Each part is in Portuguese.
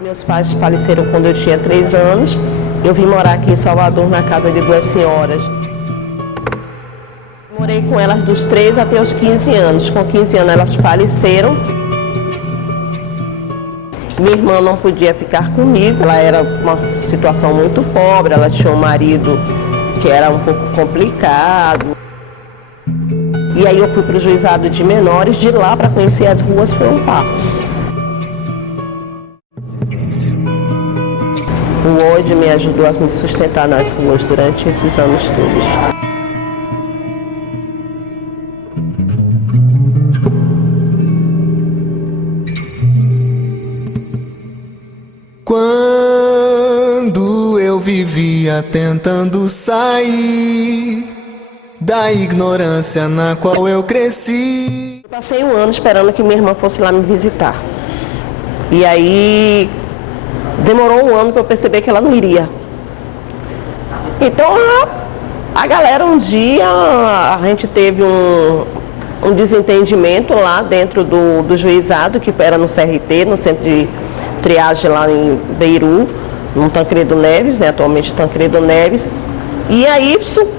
Meus pais faleceram quando eu tinha 3 anos. Eu vim morar aqui em Salvador, na casa de 2 senhoras. Morei com elas dos 3 até os 15 anos. Com 15 anos elas faleceram. Minha irmã não podia ficar comigo. Ela era uma situação muito pobre. Ela tinha um marido que era um pouco complicado. E aí eu fui para o juizado de menores. De lá para conhecer as ruas foi um passo. O OD me ajudou a me sustentar nas ruas durante esses anos todos. Quando eu vivia tentando sair da ignorância na qual eu cresci. Eu passei 1 ano esperando que minha irmã fosse lá me visitar. E aí demorou 1 ano para eu perceber que ela não iria. Então a galera, um dia a gente teve um desentendimento lá dentro do juizado, que era no CRT, no centro de triagem lá em Beiru, no Tancredo Neves, né, atualmente Tancredo Neves. E aí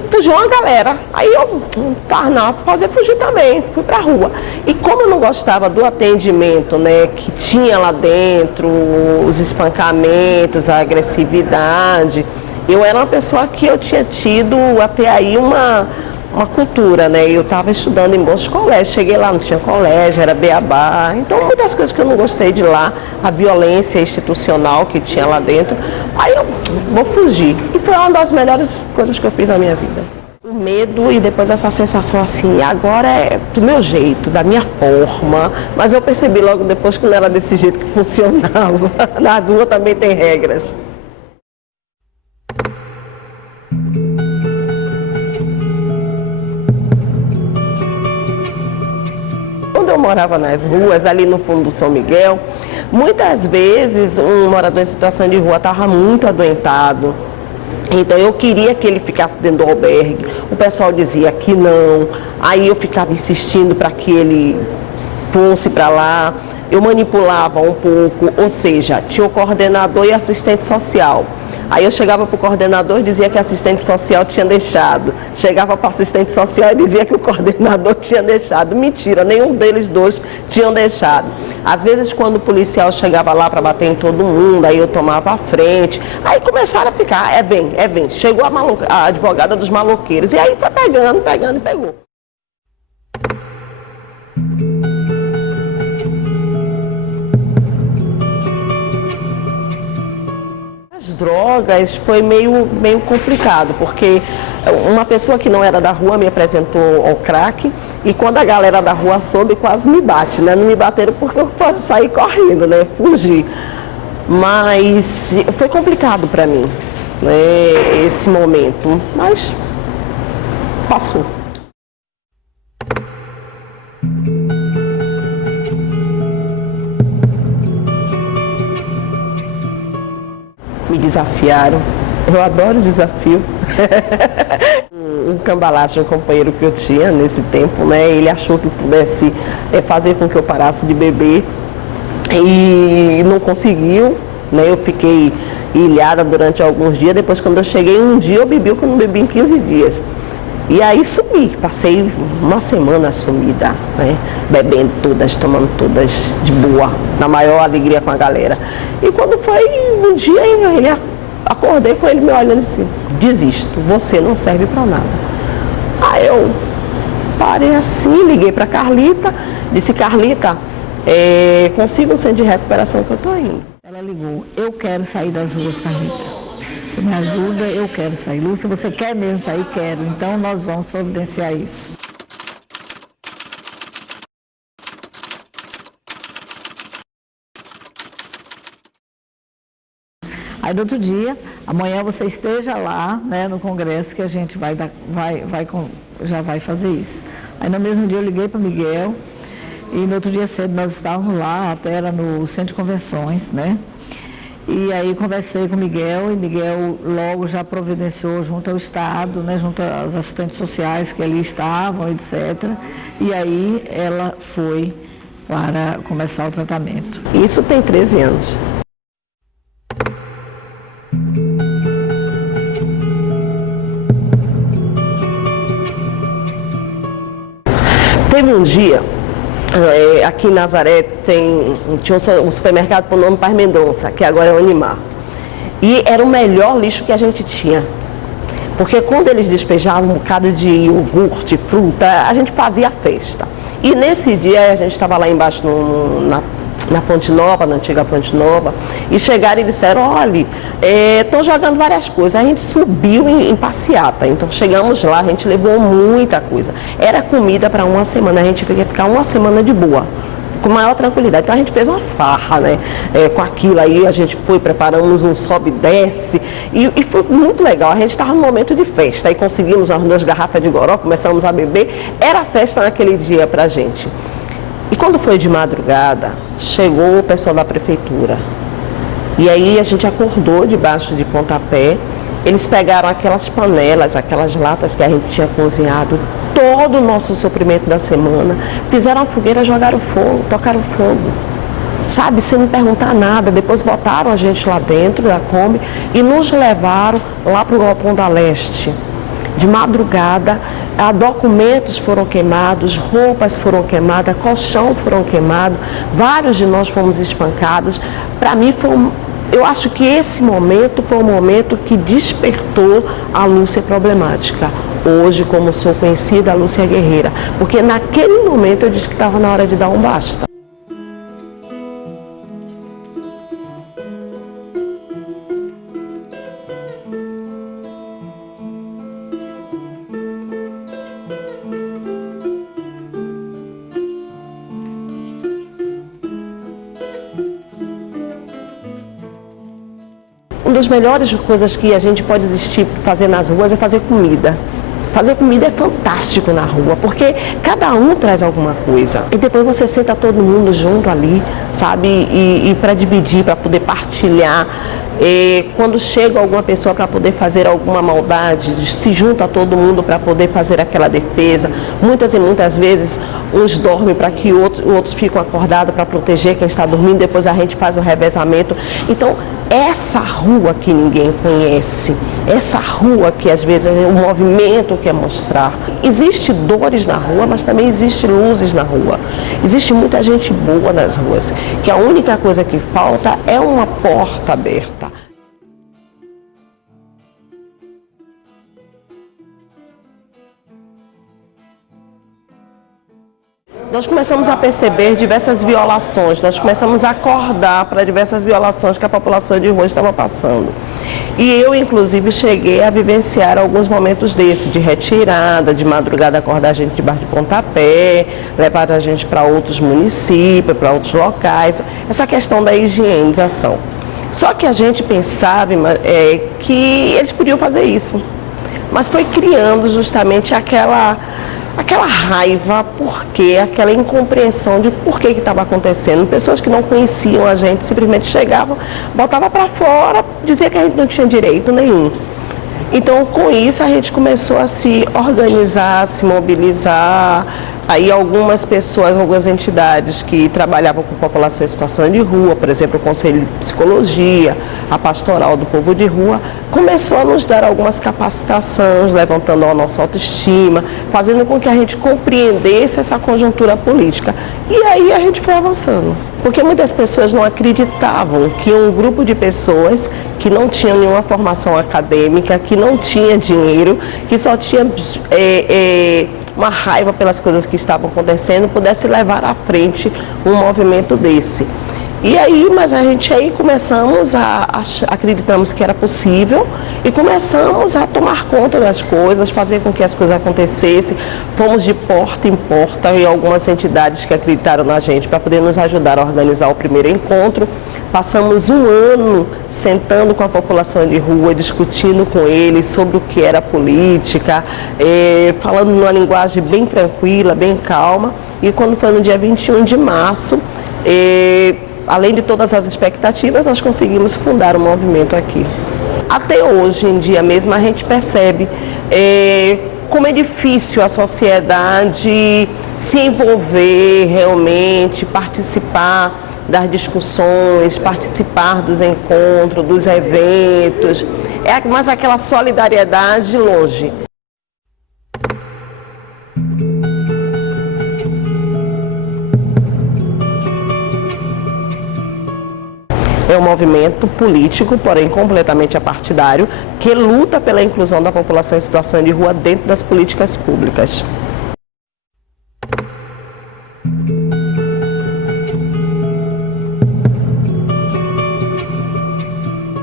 fugiu uma galera. Aí eu estava para fazer fugir também, fui para a rua. E como eu não gostava do atendimento, né, que tinha lá dentro, os espancamentos, a agressividade, eu era uma pessoa que eu tinha tido até aí uma cultura, né? Eu estava estudando em bons colégios, cheguei lá, não tinha colégio, era beabá. Então, muitas coisas que eu não gostei de lá, a violência institucional que tinha lá dentro. Aí eu vou fugir. E foi uma das melhores coisas que eu fiz na minha vida. O medo e depois essa sensação assim, agora é do meu jeito, da minha forma. Mas eu percebi logo depois que não era desse jeito que funcionava. Nas ruas também tem regras. Quando eu morava nas ruas, ali no fundo do São Miguel, muitas vezes um morador em situação de rua estava muito adoentado. Então eu queria que ele ficasse dentro do albergue. O pessoal dizia que não. Aí eu ficava insistindo para que ele fosse para lá. Eu manipulava um pouco, ou seja, tinha o coordenador e assistente social. Aí eu chegava para o coordenador e dizia que a assistente social tinha deixado. Chegava para o assistente social e dizia que o coordenador tinha deixado. Mentira, nenhum deles dois tinham deixado. Às vezes, quando o policial chegava lá para bater em todo mundo, aí eu tomava a frente. Aí começaram a ficar, é bem. Chegou a advogada dos maloqueiros. E aí foi pegando e pegou. Drogas foi meio complicado, porque uma pessoa que não era da rua me apresentou ao crack e quando a galera da rua soube, quase me bate, né? Não me bateram porque eu saí correndo, né? Fugi. Mas foi complicado para mim, né? Esse momento, mas passou. Me desafiaram. Eu adoro desafio. Um cambalacho, um companheiro que eu tinha nesse tempo, né? Ele achou que pudesse fazer com que eu parasse de beber e não conseguiu, né? Eu fiquei ilhada durante alguns dias. Depois, quando eu cheguei, um dia eu bebi o que eu não bebi em 15 dias. E aí sumi, passei 1 semana sumida, né? Bebendo todas, tomando todas de boa, na maior alegria com a galera. E quando foi um dia, acordei com ele me olhando e disse, desisto, você não serve para nada. Aí eu parei assim, liguei para Carlita, disse, Carlita, consiga um centro de recuperação que eu estou indo. Ela ligou, eu quero sair das ruas, Carlita. Você me ajuda, eu quero sair. Lúcia, você quer mesmo sair? Quero. Então nós vamos providenciar isso. Aí no outro dia, amanhã você esteja lá, né, no congresso que a gente já vai fazer isso. Aí no mesmo dia eu liguei para o Miguel e no outro dia cedo nós estávamos lá, até era no centro de convenções, né? E aí conversei com o Miguel e Miguel logo já providenciou junto ao Estado, né, junto às assistentes sociais que ali estavam, etc. E aí ela foi para começar o tratamento. Isso tem 13 anos. Teve um dia, aqui em Nazaré tinha um supermercado por nome Paz Mendonça, que agora é o Unimar. E era o melhor lixo que a gente tinha. Porque quando eles despejavam um bocado de iogurte, fruta, a gente fazia festa. E nesse dia a gente estava lá embaixo na Fonte Nova, na antiga Fonte Nova, e chegaram e disseram, olha, estão jogando várias coisas. A gente subiu em passeata, então chegamos lá, a gente levou muita coisa. Era comida para uma semana, a gente ia ficar uma semana de boa, com maior tranquilidade. Então a gente fez uma farra, né? Com aquilo aí, a gente foi, preparamos um sobe e desce, e foi muito legal. A gente estava no momento de festa, aí conseguimos as 2 garrafas de goró, começamos a beber, era festa naquele dia pra gente. E quando foi de madrugada, chegou o pessoal da prefeitura. E aí a gente acordou debaixo de pontapé. Eles pegaram aquelas panelas, aquelas latas que a gente tinha cozinhado, todo o nosso suprimento da semana, fizeram a fogueira, jogaram fogo, tocaram fogo. Sabe, sem me perguntar nada. Depois botaram a gente lá dentro da Kombi e nos levaram lá para o Galpão da Leste. De madrugada, documentos foram queimados, roupas foram queimadas, colchão foram queimados, vários de nós fomos espancados. Para mim, eu acho que esse momento foi um momento que despertou a Lúcia problemática. Hoje, como sou conhecida, a Lúcia Guerreira. Porque naquele momento eu disse que estava na hora de dar um basta. Uma das melhores coisas que a gente pode fazer nas ruas é fazer comida. Fazer comida é fantástico na rua, porque cada um traz alguma coisa. E depois você senta todo mundo junto ali, sabe? E para dividir, para poder partilhar. Quando chega alguma pessoa para poder fazer alguma maldade, se junta todo mundo para poder fazer aquela defesa. Muitas e muitas vezes uns dormem para que outros ficam acordados para proteger quem está dormindo, depois a gente faz o revezamento. Então, essa rua que ninguém conhece, essa rua que às vezes o movimento quer mostrar. Existe dores na rua, mas também existe luzes na rua. Existe muita gente boa nas ruas, que a única coisa que falta é uma porta aberta. Nós começamos a perceber diversas violações, nós começamos a acordar para diversas violações que a população de rua estava passando. E eu, inclusive, cheguei a vivenciar alguns momentos desses, de retirada, de madrugada acordar a gente debaixo de pontapé, levar a gente para outros municípios, para outros locais, essa questão da higienização. Só que a gente pensava que eles podiam fazer isso, mas foi criando justamente aquela raiva, aquela incompreensão de por que estava acontecendo. Pessoas que não conheciam a gente simplesmente chegavam, botavam para fora, dizia que a gente não tinha direito nenhum. Então, com isso, a gente começou a se organizar, a se mobilizar. Aí algumas pessoas, algumas entidades que trabalhavam com população em situação de rua, por exemplo, o Conselho de Psicologia, a Pastoral do Povo de Rua, começou a nos dar algumas capacitações, levantando a nossa autoestima, fazendo com que a gente compreendesse essa conjuntura política. E aí a gente foi avançando. Porque muitas pessoas não acreditavam que um grupo de pessoas que não tinham nenhuma formação acadêmica, que não tinha dinheiro, que só tinha uma raiva pelas coisas que estavam acontecendo, pudesse levar à frente um movimento desse. E aí, mas a gente aí começamos acreditamos que era possível e começamos a tomar conta das coisas, fazer com que as coisas acontecessem. Fomos de porta em porta em algumas entidades que acreditaram na gente para poder nos ajudar a organizar o primeiro encontro. Passamos um ano sentando com a população de rua, discutindo com eles sobre o que era política, falando numa linguagem bem tranquila, bem calma. E quando foi no dia 21 de março, além de todas as expectativas, nós conseguimos fundar o movimento aqui. Até hoje em dia mesmo a gente percebe como é difícil a sociedade se envolver realmente, participar das discussões, participar dos encontros, dos eventos, mas aquela solidariedade longe. É um movimento político, porém completamente apartidário, que luta pela inclusão da população em situação de rua dentro das políticas públicas.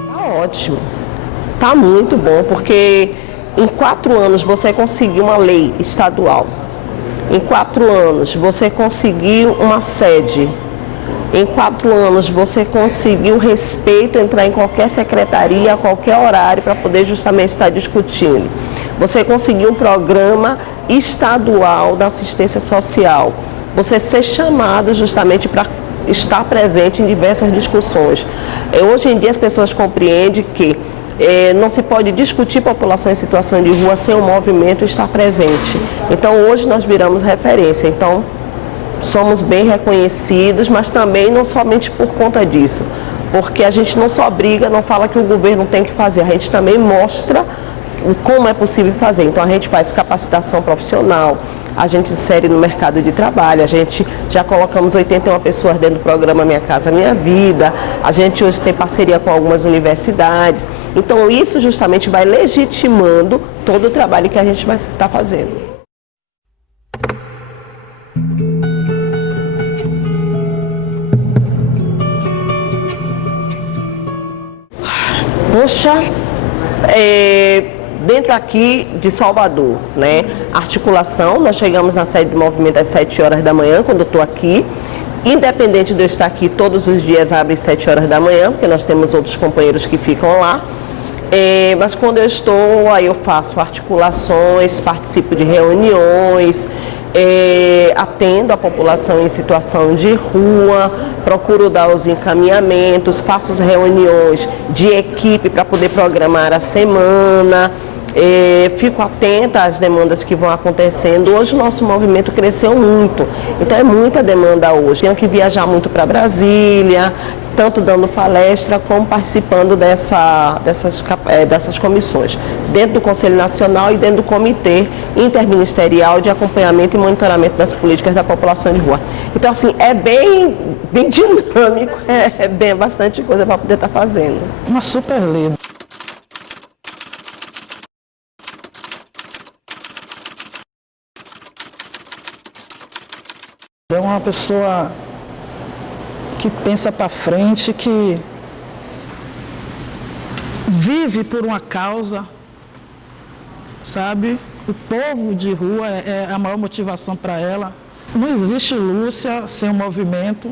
Tá ótimo, tá muito bom, porque em 4 anos você conseguiu uma lei estadual, em 4 anos você conseguiu uma sede, em 4 anos você conseguiu respeito, entrar em qualquer secretaria, a qualquer horário, para poder justamente estar discutindo. Você conseguiu um programa estadual da assistência social. Você ser chamado justamente para estar presente em diversas discussões. Hoje em dia as pessoas compreendem que não se pode discutir população em situação de rua sem o movimento estar presente. Então hoje nós viramos referência. Então, somos bem reconhecidos, mas também não somente por conta disso, porque a gente não só briga, não fala que o governo tem que fazer, a gente também mostra como é possível fazer. Então a gente faz capacitação profissional, a gente insere no mercado de trabalho, a gente já colocamos 81 pessoas dentro do programa Minha Casa Minha Vida, a gente hoje tem parceria com algumas universidades, então isso justamente vai legitimando todo o trabalho que a gente vai estar fazendo. Poxa, dentro aqui de Salvador, né? Articulação, nós chegamos na sede do movimento às 7 horas da manhã, quando eu estou aqui. Independente de eu estar aqui, todos os dias abre às 7 horas da manhã, porque nós temos outros companheiros que ficam lá. Mas quando eu estou, aí eu faço articulações, participo de reuniões, atendo a população em situação de rua, procuro dar os encaminhamentos, faço as reuniões de equipe para poder programar a semana, fico atenta às demandas que vão acontecendo. Hoje o nosso movimento cresceu muito, então é muita demanda hoje. Tenho que viajar muito para Brasília, tanto dando palestra como participando dessas comissões, dentro do Conselho Nacional e dentro do Comitê Interministerial de Acompanhamento e Monitoramento das Políticas da População de Rua. Então, assim, é bem dinâmico, é bastante coisa para poder estar fazendo. Uma super líder. É uma pessoa que pensa para frente, que vive por uma causa, sabe? O povo de rua é a maior motivação para ela. Não existe Lúcia sem o movimento,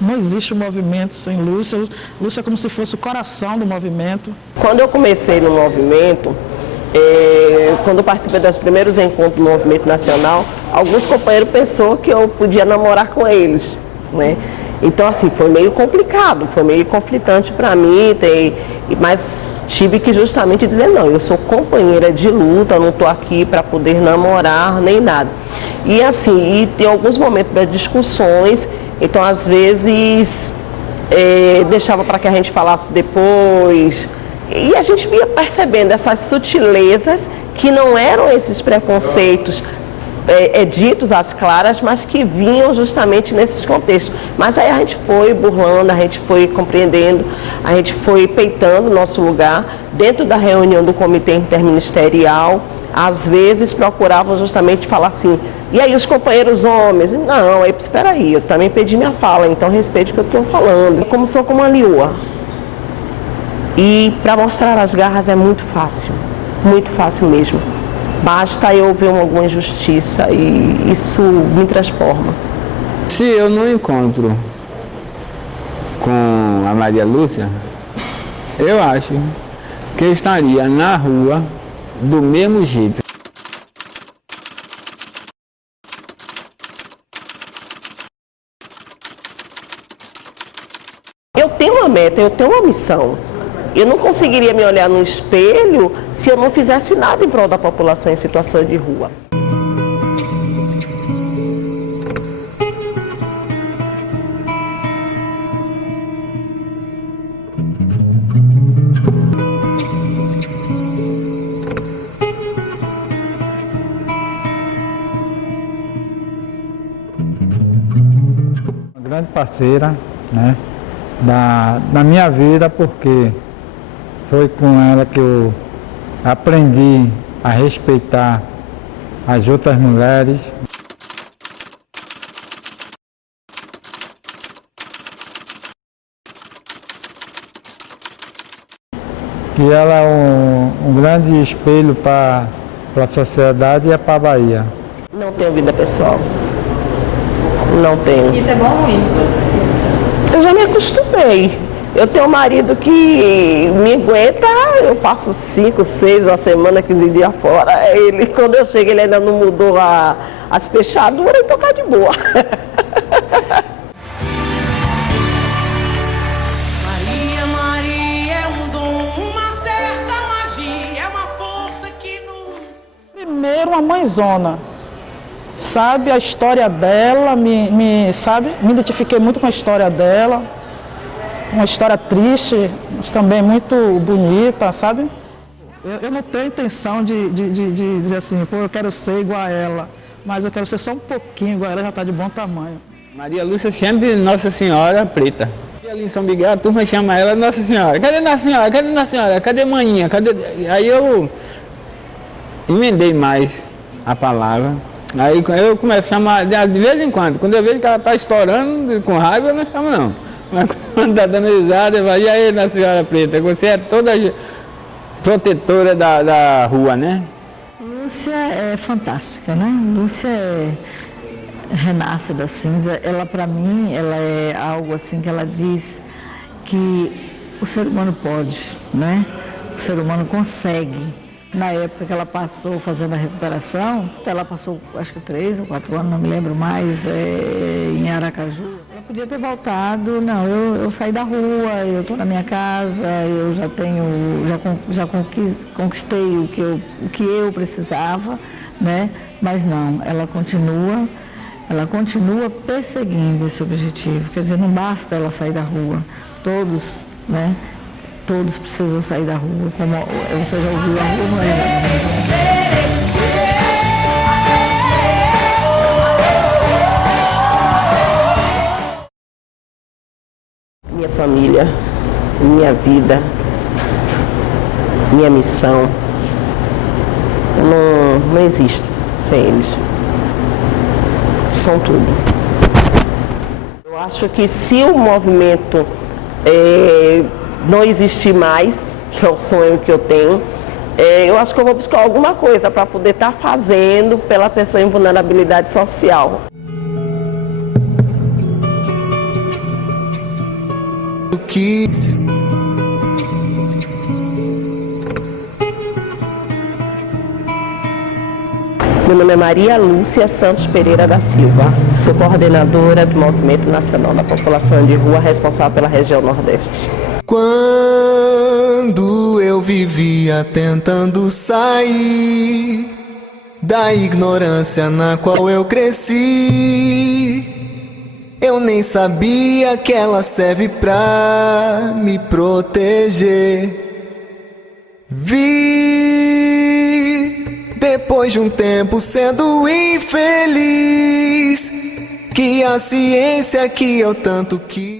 não existe o movimento sem Lúcia. Lúcia é como se fosse o coração do movimento. Quando eu comecei no movimento, quando eu participei dos primeiros encontros do movimento nacional, alguns companheiros pensaram que eu podia namorar com eles, né? Então, assim, foi meio complicado, foi meio conflitante para mim, mas tive que justamente dizer, não, eu sou companheira de luta, não estou aqui para poder namorar nem nada. E assim, em alguns momentos das discussões, então às vezes deixava para que a gente falasse depois, e a gente ia percebendo essas sutilezas que não eram esses preconceitos ditos às claras, mas que vinham justamente nesses contextos. Mas aí a gente foi burlando, a gente foi compreendendo, a gente foi peitando o nosso lugar. Dentro da reunião do Comitê Interministerial, às vezes procuravam justamente falar assim, e aí os companheiros homens? Não, aí espera aí, eu também pedi minha fala, então respeite o que eu estou falando. Como sou como a Lioa. E para mostrar as garras é muito fácil mesmo. Basta eu ver alguma injustiça e isso me transforma. Se eu não encontro com a Maria Lúcia, eu acho que eu estaria na rua do mesmo jeito. Eu tenho uma meta, eu tenho uma missão. Eu não conseguiria me olhar no espelho se eu não fizesse nada em prol da população em situação de rua. Uma grande parceira, né? da minha vida, porque foi com ela que eu aprendi a respeitar as outras mulheres. Que ela é um grande espelho para a sociedade e para a Bahia. Não tenho vida pessoal. Não tenho. Isso é bom ou ruim? Eu já me acostumei. Eu tenho um marido que me aguenta, eu passo 5, 6, uma semana, 15 dias fora. Ele, quando eu chego, ele ainda não mudou as fechaduras, então tá de boa. Maria, Maria é um dom, uma certa magia, é uma força que nos... Primeiro, uma mãezona. Sabe, a história dela, me identifiquei muito com a história dela. Uma história triste, mas também muito bonita, sabe? Eu não tenho intenção de dizer assim, pô, eu quero ser igual a ela, mas eu quero ser só um pouquinho igual a ela, já está de bom tamanho. Maria Lúcia sempre Nossa Senhora Preta. E ali em São Miguel a turma chama ela Nossa Senhora. Cadê Nossa Senhora? Cadê Nossa Senhora? Cadê maninha? Cadê... Aí eu emendei mais a palavra. Aí eu começo a chamar de vez em quando eu vejo que ela está estourando com raiva, eu não chamo não. Mas quando está dando risada, eu falo, e aí, Nossa Senhora Preta, você é toda protetora da rua, né? Lúcia é fantástica, né? Lúcia renasce da cinza. Ela, para mim, ela é algo assim que ela diz que o ser humano pode, né? O ser humano consegue. Na época que ela passou fazendo a recuperação, ela passou acho que 3 ou 4 anos, não me lembro mais, em Aracaju. Ela podia ter voltado, não, eu saí da rua, eu estou na minha casa, eu já conquistei o que eu precisava, né? Mas não, ela continua perseguindo esse objetivo. Quer dizer, não basta ela sair da rua, todos, né? Todos precisam sair da rua, como você já ouviu, a rua não é. Minha família, minha vida, minha missão, eu não existo sem eles. São tudo. Eu acho que se o movimento não existir mais, que é o sonho que eu tenho, eu acho que eu vou buscar alguma coisa para poder estar fazendo pela pessoa em vulnerabilidade social. Meu nome é Maria Lúcia Santos Pereira da Silva, sou coordenadora do Movimento Nacional da População de Rua, responsável pela região Nordeste. Quando eu vivia tentando sair da ignorância na qual eu cresci, eu nem sabia que ela serve pra me proteger. Vi, depois de um tempo sendo infeliz, que a ciência que eu tanto quis